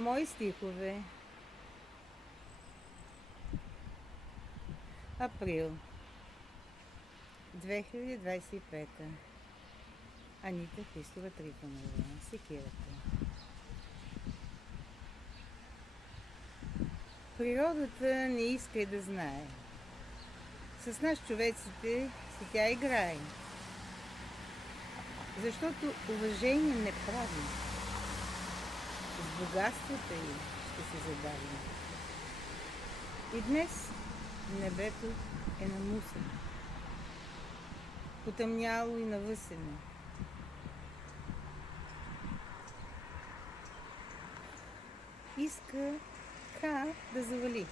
Мои стихове. Април 2025. Анита Христова Трифонова. Секирата. Природата не иска и да знае. С нас, човеците, си тя играе. Защото уважение не прави. С богатствата й ще се задавим. И днес небето е намусено, потъмняло и навъсено. Иска да завали,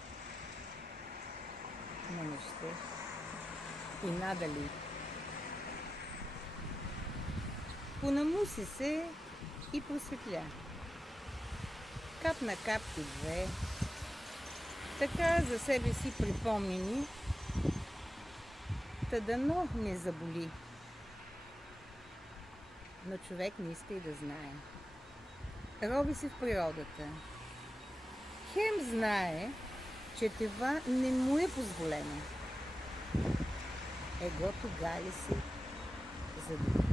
но не ще и надали. Понамуси се и просветля. Кап на капки две, така за себе си припомнени, та дано не заболи. Но човек не иска и да знае. Роби се в природата. Хем знае, че това не му е позволено. Егото гали се задоволено.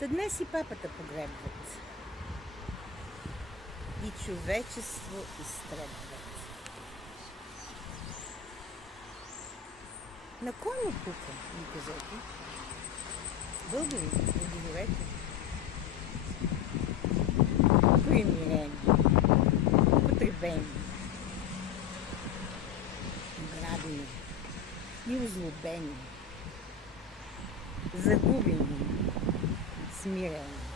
Та днес и папата погребват. И човечество изтребват. На кой му пука, ми кажете? Българи, отговорете. Примирени, употребени, ограбени и озлобени, загубени, смирени.